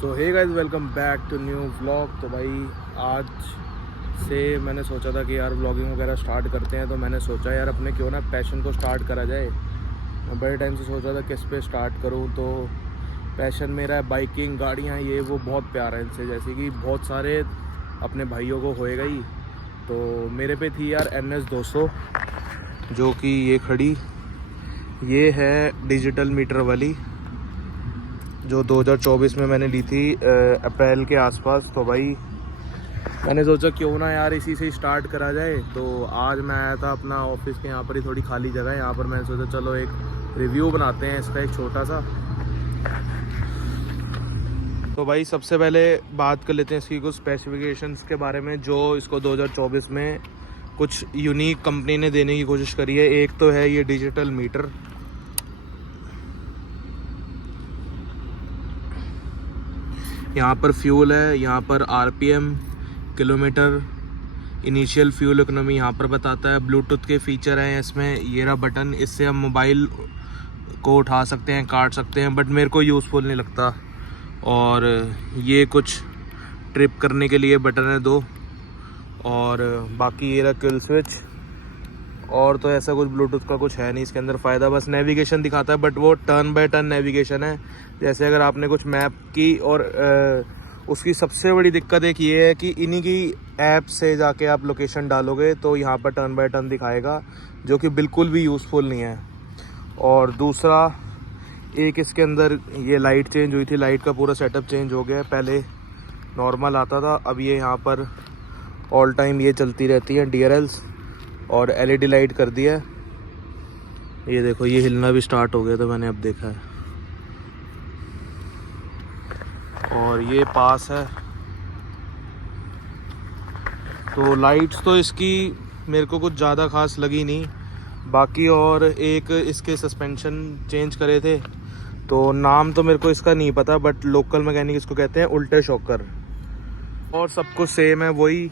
So hey guys, welcome back to new vlog. तो भाई आज से मैंने सोचा था कि यार व्लॉगिंग वगैरह स्टार्ट करते हैं। तो मैंने सोचा यार अपने क्यों ना पैशन को स्टार्ट करा जाए। मैं बड़े टाइम से सोच रहा था किस पे स्टार्ट करूं। तो पैशन मेरा है बाइकिंग, गाड़ियां, ये वो बहुत प्यार है इनसे। जैसे कि बहुत सारे अपने भाइयों को होएगा ही। तो मेरे पे थी यार NS 200, जो कि ये खड़ी, ये है डिजिटल मीटर वाली, जो 2024 में मैंने ली थी अप्रैल के आसपास। तो भाई मैंने सोचा क्यों ना यार इसी से स्टार्ट करा जाए। तो आज मैं आया था अपना ऑफिस के यहाँ पर ही, थोड़ी खाली जगह है यहाँ पर। मैंने सोचा चलो एक रिव्यू बनाते हैं इसका, एक छोटा सा। तो भाई सबसे पहले बात कर लेते हैं इसकी कुछ स्पेसिफिकेशंस के बारे में, जो इसको 2024 में कुछ यूनिक कंपनी ने देने की कोशिश करी है। एक तो है ये डिजिटल मीटर, यहाँ पर फ्यूल है, यहाँ पर RPM, kilometre, initial fuel economy यहाँ पर बताता है। ब्लूटूथ के फीचर हैं इसमें, ये रहा बटन, इससे हम मोबाइल को उठा सकते हैं, काट सकते हैं, बट मेरे को यूज़फुल नहीं लगता। और ये कुछ ट्रिप करने के लिए बटन है 2, और बाकी ये रहा किल स्विच। और तो ऐसा कुछ ब्लूटूथ का कुछ है नहीं इसके अंदर फ़ायदा, बस नेविगेशन दिखाता है, बट वो टर्न बाय टर्न नेविगेशन है। जैसे अगर आपने कुछ मैप की, और उसकी सबसे बड़ी दिक्कत एक ये है कि इन्हीं की ऐप से जाके आप लोकेशन डालोगे तो यहाँ पर टर्न बाय टर्न दिखाएगा, जो कि बिल्कुल भी यूज़फुल नहीं है। और दूसरा, एक इसके अंदर ये लाइट चेंज हुई थी, लाइट का पूरा सेटअप चेंज हो गया है। पहले नॉर्मल आता था, अब ये यहाँ पर ऑल टाइम ये चलती रहती है DRLs, और LED लाइट कर दिया है। ये देखो, ये हिलना भी स्टार्ट हो गया, तो मैंने अब देखा है। और ये पास है। तो लाइट्स तो इसकी मेरे को कुछ ज़्यादा खास लगी नहीं बाकी। और एक इसके सस्पेंशन चेंज करे थे, तो नाम तो मेरे को इसका नहीं पता, बट लोकल मैकेनिक इसको कहते हैं उल्टे शॉकर। और सब कुछ सेम है, वही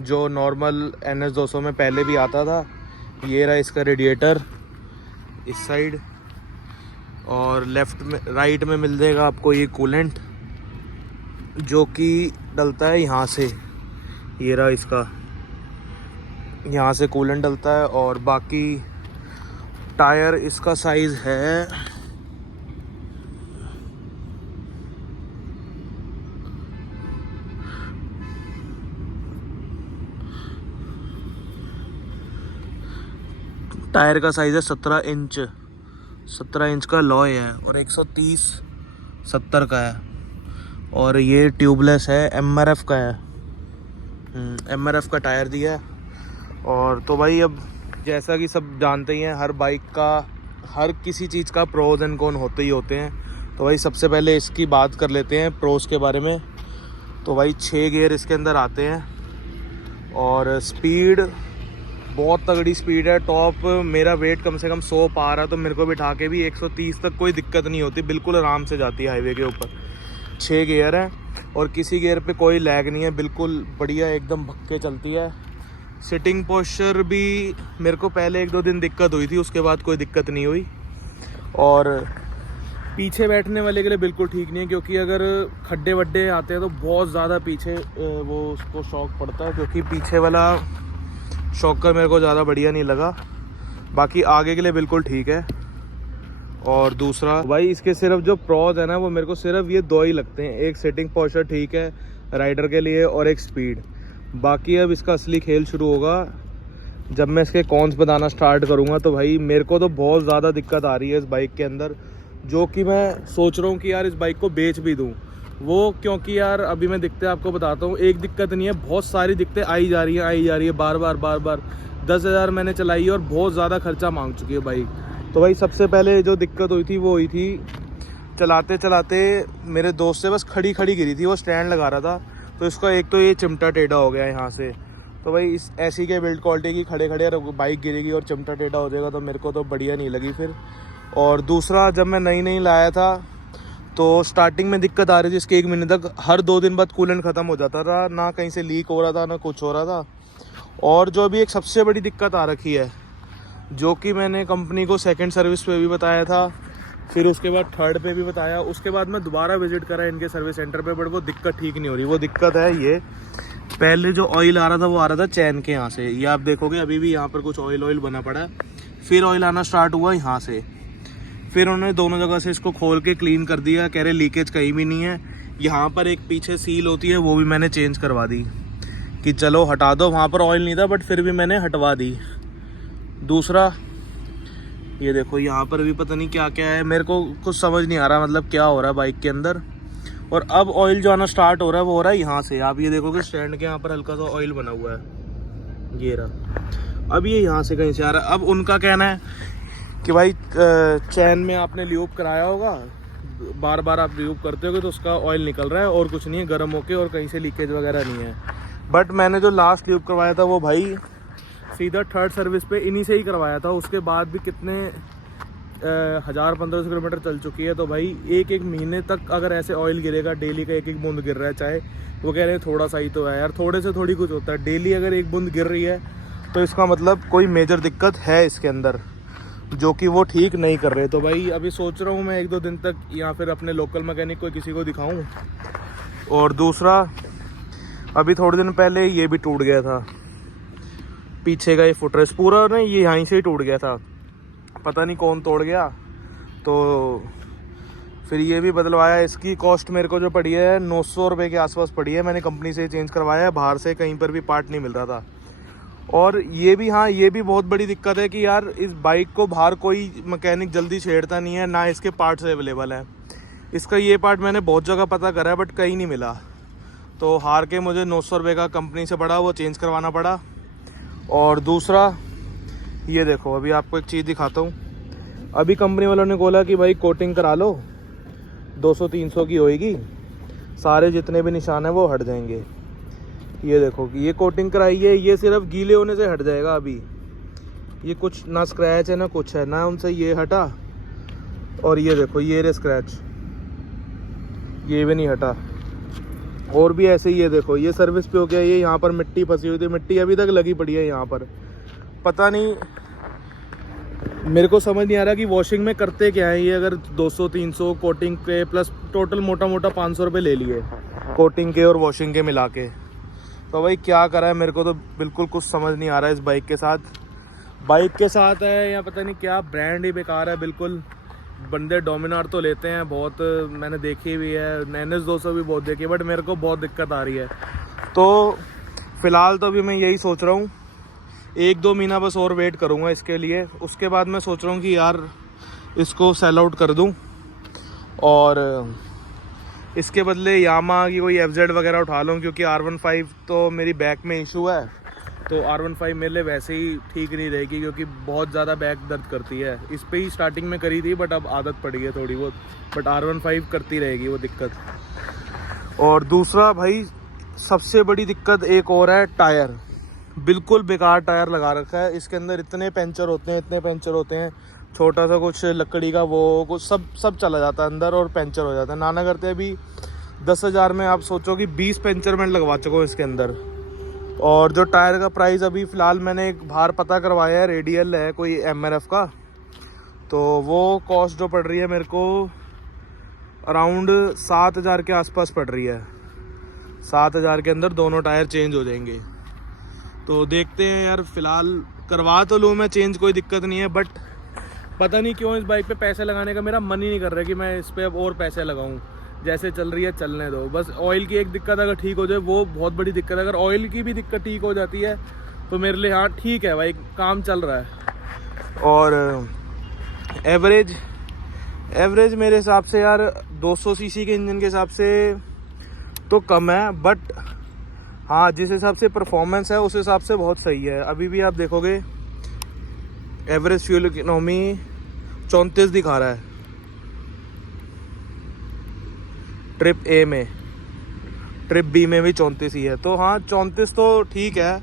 जो नॉर्मल NS 200 में पहले भी आता था। ये रहा इसका रेडिएटर इस साइड, और लेफ्ट में, राइट में मिल जाएगा आपको ये कूलेंट, जो कि डलता है यहाँ से। ये रहा इसका, यहाँ से कूलेंट डलता है। और बाकी टायर इसका साइज़ है 17 इंच। 17 इंच का लॉय है, और 130/70 का है। और ये ट्यूबलेस है, MRF का है। MRF का टायर दिया है। और तो भाई अब जैसा कि सब जानते ही हैं, हर बाइक का, हर किसी चीज़ का प्रोज एंड कॉन होते ही होते हैं। तो भाई सबसे पहले इसकी बात कर लेते हैं प्रोज के बारे में। तो भाई 6 गियर इसके अंदर आते हैं, और स्पीड बहुत तगड़ी स्पीड है। टॉप मेरा वेट कम से कम 100 पा रहा, तो मेरे को बिठा के भी 130 तक कोई दिक्कत नहीं होती, बिल्कुल आराम से जाती है हाईवे के ऊपर। 6 गियर है, और किसी गियर पे कोई लैग नहीं है, बिल्कुल बढ़िया एकदम भक्के चलती है। सिटिंग पोस्चर भी मेरे को पहले 1-2 दिन दिक्कत हुई थी, उसके बाद कोई दिक्कत नहीं हुई। और पीछे बैठने वाले के लिए बिल्कुल ठीक नहीं है, क्योंकि अगर खड्डे वड्डे आते हैं तो बहुत ज़्यादा पीछे वो उसको शॉक पड़ता है, क्योंकि पीछे वाला शॉकर मेरे को ज़्यादा बढ़िया नहीं लगा। बाकी आगे के लिए बिल्कुल ठीक है। और दूसरा भाई, इसके सिर्फ जो प्रोज है ना, वो मेरे को सिर्फ ये 2 ही लगते हैं। एक सिटिंग पोस्चर ठीक है राइडर के लिए, और एक स्पीड। बाकी अब इसका असली खेल शुरू होगा जब मैं इसके कॉन्स बताना स्टार्ट करूँगा। तो भाई मेरे को तो बहुत ज़्यादा दिक्कत आ रही है इस बाइक के अंदर, जो कि मैं सोच रहा हूँ कि यार इस बाइक को बेच भी दूँ। वो क्योंकि यार अभी मैं दिक्कतें आपको बताता हूँ। एक दिक्कत नहीं है, बहुत सारी दिक्कतें आई जा रही है बार बार। 10,000 मैंने चलाई है, और बहुत ज़्यादा खर्चा मांग चुकी है बाइक। तो भाई सबसे पहले जो दिक्कत हुई थी वो हुई थी चलाते चलाते मेरे दोस्त से बस खड़ी गिरी थी। वो स्टैंड लगा रहा था, तो इसका एक तो ये चिमटा टेढ़ा हो गया यहाँ से। तो भाई इस ऐसी के बिल्ड क्वालिटी की खड़े बाइक गिरेगी और चिमटा टेढ़ा हो जाएगा, तो मेरे को तो बढ़िया नहीं लगी फिर। और दूसरा, जब मैं नई लाया था तो स्टार्टिंग में दिक्कत आ रही थी इसके 1 महीने तक। हर 2 दिन बाद कूलेंट ख़त्म हो जाता था, ना कहीं से लीक हो रहा था, ना कुछ हो रहा था। और जो अभी एक सबसे बड़ी दिक्कत आ रखी है, जो कि मैंने कंपनी को सेकंड सर्विस पे भी बताया था, फिर उसके बाद थर्ड पे भी बताया। उसके बाद मैं दोबारा विजिट करा इनके सर्विस सेंटर पे, बट वो दिक्कत ठीक नहीं हो रही। वो दिक्कत है ये, पहले जो ऑयल आ रहा था वो आ रहा था चैन के यहाँ से, ये आप देखोगे अभी भी यहाँ पर कुछ ऑयल बना पड़ा है। फिर ऑयल आना स्टार्ट हुआ यहाँ से, फिर उन्होंने दोनों जगह से इसको खोल के क्लीन कर दिया, कह रहे लीकेज कहीं भी नहीं है। यहाँ पर एक पीछे सील होती है वो भी मैंने चेंज करवा दी कि चलो हटा दो, वहाँ पर ऑयल नहीं था बट फिर भी मैंने हटवा दी। दूसरा ये देखो यहाँ पर भी पता नहीं क्या क्या है, मेरे को कुछ समझ नहीं आ रहा मतलब क्या हो रहा है बाइक के अंदर। और अब ऑयल जो आना स्टार्ट हो रहा है वो हो रहा है यहाँ से, आप ये देखोगे स्टैंड के यहाँ पर हल्का सा ऑयल बना हुआ है, ये रहा। अब ये यहाँ से कहीं से आ रहा है। अब उनका कहना है कि भाई चैन में आपने ल्यूब कराया होगा, बार बार आप ल्यूब करते होगे तो उसका ऑयल निकल रहा है और कुछ नहीं है, गर्म होके, और कहीं से लीकेज वगैरह नहीं है। बट मैंने जो लास्ट ल्यूब करवाया था वो भाई सीधा थर्ड सर्विस पे इन्हीं से ही करवाया था। उसके बाद भी कितने 1000-1500 किलोमीटर चल चुकी है। तो भाई एक एक महीने तक अगर ऐसे ऑयल गिरेगा, डेली का एक एक बूंद गिर रहा है, चाहे वो कह रहे हैं थोड़ा सा ही तो है यार, थोड़े से थोड़ी कुछ होता है। डेली अगर एक बूंद गिर रही है तो इसका मतलब कोई मेजर दिक्कत है इसके अंदर, जो कि वो ठीक नहीं कर रहे। तो भाई अभी सोच रहा हूँ मैं 1-2 दिन तक या फिर अपने लोकल मैकेनिक को किसी को दिखाऊँ। और दूसरा अभी थोड़े दिन पहले ये भी टूट गया था, पीछे का ये फुटरेस्ट पूरा ना ये यहीं से ही टूट गया था, पता नहीं कौन तोड़ गया। तो फिर ये भी बदलवाया। इसकी कॉस्ट मेरे को जो पड़ी है 900 रुपये के आसपास पड़ी है। मैंने कंपनी से चेंज करवाया है, बाहर से कहीं पर भी पार्ट नहीं मिल रहा था। और ये भी, हाँ ये भी बहुत बड़ी दिक्कत है कि यार इस बाइक को बाहर कोई मैकेनिक जल्दी छेड़ता नहीं है, ना इसके पार्ट्स अवेलेबल हैं। इसका ये पार्ट मैंने बहुत जगह पता करा है बट कहीं नहीं मिला। तो हार के मुझे 900 रुपये का कंपनी से पड़ा, वो चेंज करवाना पड़ा। और दूसरा ये देखो, अभी आपको एक चीज़ दिखाता हूँ। अभी कंपनी वालों ने बोला कि भाई कोटिंग करा लो, 200-300 की होएगी, सारे जितने भी निशान हैं वो हट जाएंगे। ये देखो कि ये कोटिंग कराई है, ये सिर्फ गीले होने से हट जाएगा। अभी ये कुछ ना स्क्रैच है ना कुछ है, ना उनसे ये हटा। और ये देखो ये रे स्क्रैच, ये भी नहीं हटा। और भी ऐसे ही ये देखो, ये सर्विस पे हो गया, ये यहाँ पर मिट्टी फंसी हुई थी, मिट्टी अभी तक लगी पड़ी है यहाँ पर। पता नहीं, मेरे को समझ नहीं आ रहा कि वॉशिंग में करते क्या है ये। अगर 200-300 कोटिंग के प्लस टोटल मोटा मोटा 500 रुपये ले लिए कोटिंग के और वॉशिंग के मिला के, तो भाई क्या करा है मेरे को तो बिल्कुल कुछ समझ नहीं आ रहा है इस बाइक के साथ। बाइक के साथ है या पता नहीं क्या, ब्रांड ही बेकार है बिल्कुल। बंदे डोमिनार तो लेते हैं बहुत, मैंने देखी भी है, NS200 भी बहुत देखी है, बट मेरे को बहुत दिक्कत आ रही है। तो फ़िलहाल तो अभी मैं यही सोच रहा हूँ, 1-2 महीना बस और वेट करूँगा इसके लिए। उसके बाद मैं सोच रहा हूँ कि यार इसको सेल आउट कर दूँ और इसके बदले यामा की कोई FZ वगैरह उठा लूँ, क्योंकि R15 तो मेरी बैक में इशू है। तो R15 मेरे लिए वैसे ही ठीक नहीं रहेगी, क्योंकि बहुत ज़्यादा बैक दर्द करती है। इस पे ही स्टार्टिंग में करी थी बट अब आदत पड़ गई है थोड़ी बहुत, बट R15 करती रहेगी वो दिक्कत। और दूसरा भाई सबसे बड़ी दिक्कत एक और है, टायर। बिल्कुल बेकार टायर लगा रखा है इसके अंदर, इतने पंचर होते हैं, छोटा सा कुछ लकड़ी का वो कुछ सब चला जाता है अंदर और पंचर हो जाता है। नाना करते अभी 10,000 में आप सोचो कि 20 पंचर मैं लगवा चुका हूँ इसके अंदर। और जो टायर का प्राइस अभी फ़िलहाल मैंने एक बाहर पता करवाया है, रेडियल है कोई MRF का, तो वो कॉस्ट जो पड़ रही है मेरे को अराउंड 7,000 के आसपास पड़ रही है। 7,000 के अंदर दोनों टायर चेंज हो जाएंगे। तो देखते हैं यार, फ़िलहाल करवा तो लूँ मैं चेंज, कोई दिक्कत नहीं है, बट पता नहीं क्यों इस बाइक पे पैसे लगाने का मेरा मन ही नहीं कर रहा है कि मैं इस पर अब और पैसे लगाऊं। जैसे चल रही है चलने दो बस। ऑयल की एक दिक्कत अगर ठीक हो जाए वो बहुत बड़ी दिक्कत है, अगर ऑयल की भी दिक्कत ठीक हो जाती है तो मेरे लिए हाँ ठीक है भाई, काम चल रहा है। और एवरेज मेरे हिसाब से यार 200 सीसी के इंजन के हिसाब से तो कम है, बट हाँ जिस हिसाब से परफॉर्मेंस है उस हिसाब से बहुत सही है। अभी भी आप देखोगे एवरेज फ्यूल इकोनॉमी 34 दिखा रहा है ट्रिप A में, ट्रिप B में भी 34 ही है। तो हाँ 34 तो ठीक है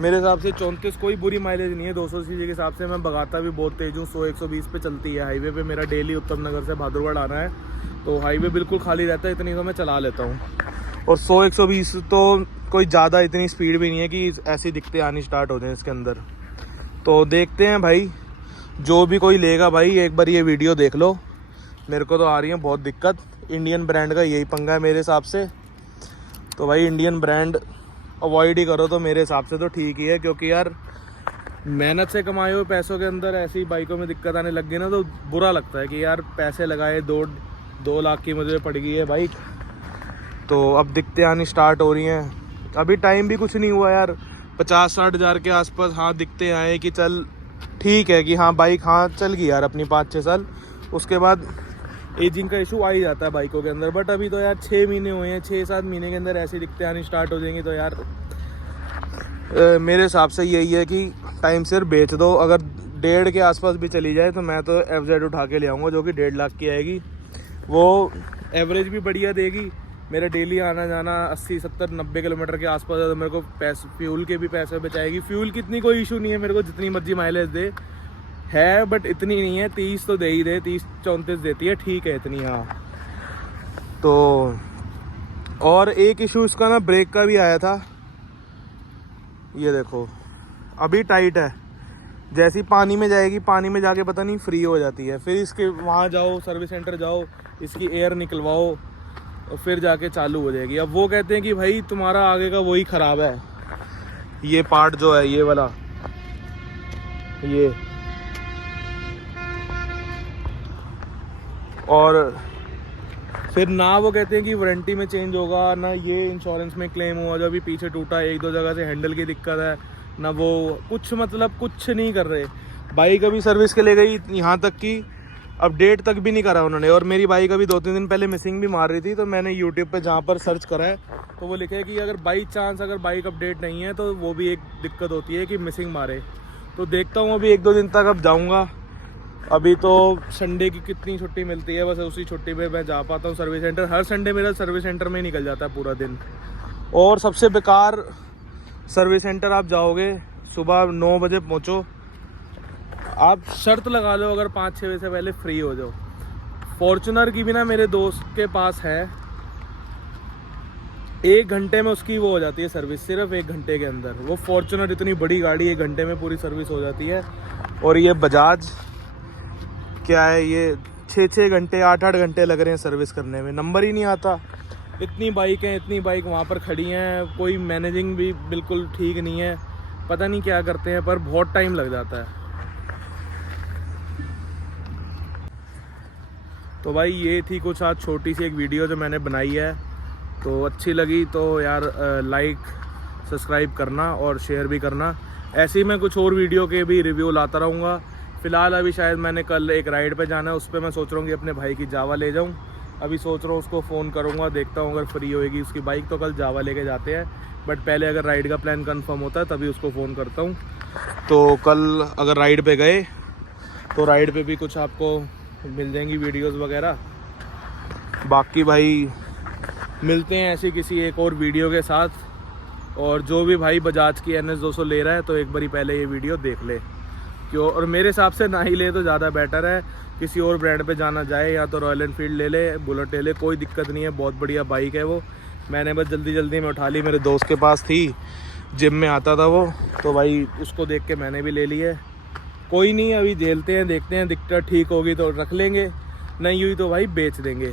मेरे हिसाब से, 34 कोई बुरी माइलेज नहीं है 200 सीसी के हिसाब से। मैं भगाता भी बहुत तेज हूँ, 100-120 पे चलती है हाईवे पे। मेरा डेली उत्तम नगर से बहादुरगढ़ आना है तो हाईवे बिल्कुल खाली रहता है, इतनी तो मैं चला लेता हूँ। और 100-120 तो कोई ज़्यादा इतनी स्पीड भी नहीं है कि ऐसी दिक्कतें आनी स्टार्ट हो जाएँ इसके अंदर। तो देखते हैं भाई, जो भी कोई लेगा भाई एक बार ये वीडियो देख लो, मेरे को तो आ रही है बहुत दिक्कत। इंडियन ब्रांड का यही पंगा है मेरे हिसाब से। तो भाई इंडियन ब्रांड अवॉइड ही करो तो मेरे हिसाब से तो ठीक ही है, क्योंकि यार मेहनत से कमाए हुए पैसों के अंदर ऐसी बाइकों में दिक्कत आने लग गई ना तो बुरा लगता है कि यार पैसे लगाए, 2 लाख की मुझे पड़ गई है बाइक, तो अब दिक्कतें आनी स्टार्ट हो रही हैं। अभी टाइम भी कुछ नहीं हुआ यार, 50-60 हज़ार के आसपास हाँ दिक्कतें आए कि चल ठीक है कि हाँ बाइक हाँ चल गई यार अपनी 5-6 साल। उसके बाद एजिंग का इशू आ ही जाता है बाइकों के अंदर। बट अभी तो यार 6 महीने हुए हैं, 6-7 महीने के अंदर ऐसी दिक्कतें आनी स्टार्ट हो जाएंगी। तो यार मेरे हिसाब से यही है कि टाइम से बेच दो। अगर 1.5 के आसपास भी चली जाए तो मैं तो FZ उठा के ले आऊँगा जो कि 1.5 लाख की आएगी। वो एवरेज भी बढ़िया देगी, मेरा डेली आना जाना 80-70-90 किलोमीटर के आसपास है, तो मेरे को पैसे फ्यूल के भी पैसे बचाएगी। फ्यूल की इतनी कोई इशू नहीं है मेरे को, जितनी मर्जी माइलेज दे है, बट इतनी नहीं है, 30 तो दे ही दे, 30-34 देती है, ठीक है इतनी। हाँ तो और एक इशू इसका ना ब्रेक का भी आया था, ये देखो अभी टाइट है, जैसी पानी में जाएगी पानी में जाके पता नहीं फ्री हो जाती है, फिर इसके वहाँ जाओ सर्विस सेंटर जाओ, इसकी एयर निकलवाओ और फिर जाके चालू हो जाएगी। अब वो कहते हैं कि भाई तुम्हारा आगे का वही ख़राब है, ये पार्ट जो है ये वाला, ये और फिर ना वो कहते हैं कि वारंटी में चेंज होगा, ना ये इंश्योरेंस में क्लेम हुआ, जो अभी पीछे टूटा 1-2 जगह से हैंडल की दिक्कत है, ना वो कुछ मतलब कुछ नहीं कर रहे। बाइक अभी सर्विस के ले गई, यहाँ तक कि अपडेट तक भी नहीं करा उन्होंने। और मेरी बाइक अभी 2-3 दिन पहले मिसिंग भी मार रही थी, तो मैंने यूट्यूब पे जहाँ पर सर्च करा है तो वो लिखा है कि अगर बाई चांस अगर बाइक अपडेट नहीं है तो वो भी एक दिक्कत होती है कि मिसिंग मारे। तो देखता हूँ अभी 1-2 दिन तक अब जाऊँगा। अभी तो संडे की कितनी छुट्टी मिलती है, बस उसी छुट्टी पे मैं जा पाता हूँ सर्विस सेंटर। हर संडे मेरा सर्विस सेंटर में ही निकल जाता है पूरा दिन। और सबसे बेकार सर्विस सेंटर आप जाओगे, सुबह 9 बजे पहुँचो, आप शर्त लगा लो अगर 5-6 बजे से पहले फ्री हो जाओ। फॉर्च्यूनर की भी ना मेरे दोस्त के पास है, 1 घंटे में उसकी वो हो जाती है सर्विस, सिर्फ 1 घंटे के अंदर। वो फॉर्च्यूनर इतनी बड़ी गाड़ी 1 घंटे में पूरी सर्विस हो जाती है। और ये बजाज क्या है, ये 6-6 घंटे 8-8 घंटे लग रहे हैं सर्विस करने में, नंबर ही नहीं आता। इतनी बाइक हैं, इतनी बाइक वहाँ पर खड़ी हैं, कोई मैनेजिंग भी बिल्कुल ठीक नहीं है, पता नहीं क्या करते हैं, पर बहुत टाइम लग जाता है। तो भाई ये थी कुछ आज छोटी सी एक वीडियो जो मैंने बनाई है, तो अच्छी लगी तो यार लाइक सब्सक्राइब करना और शेयर भी करना। ऐसे ही मैं कुछ और वीडियो के भी रिव्यू लाता रहूँगा। फ़िलहाल अभी शायद मैंने कल एक राइड पे जाना है, उस पर मैं सोच रहा हूँ कि अपने भाई की जावा ले जाऊँ। अभी सोच रहा हूँ उसको फ़ोन करूँगा, देखता हूँ अगर फ्री होएगी उसकी बाइक तो कल जावा लेके जाते हैं। बट पहले अगर राइड का प्लान कंफर्म होता है तभी उसको फ़ोन करता हूँ। तो कल अगर राइड पे गए तो राइड पे भी कुछ आपको मिल जाएंगी वीडियोस वगैरह। बाकी भाई मिलते हैं ऐसी किसी एक और वीडियो के साथ। और जो भी भाई बजाज की NS 200 ले रहा है तो एक बारी पहले ये वीडियो देख ले क्यों, और मेरे हिसाब से ना ही ले तो ज़्यादा बेटर है। किसी और ब्रांड पे जाना जाए या तो रॉयल एनफील्ड ले ले, बुलेट ले ले, कोई दिक्कत नहीं है, बहुत बढ़िया बाइक है वो। मैंने बस जल्दी में उठा ली, मेरे दोस्त के पास थी, जिम में आता था वो, तो भाई उसको देख के मैंने भी ले ली है। कोई नहीं, अभी झेलते हैं, देखते हैं, दिक्कत ठीक होगी तो रख लेंगे, नहीं हुई तो भाई बेच देंगे।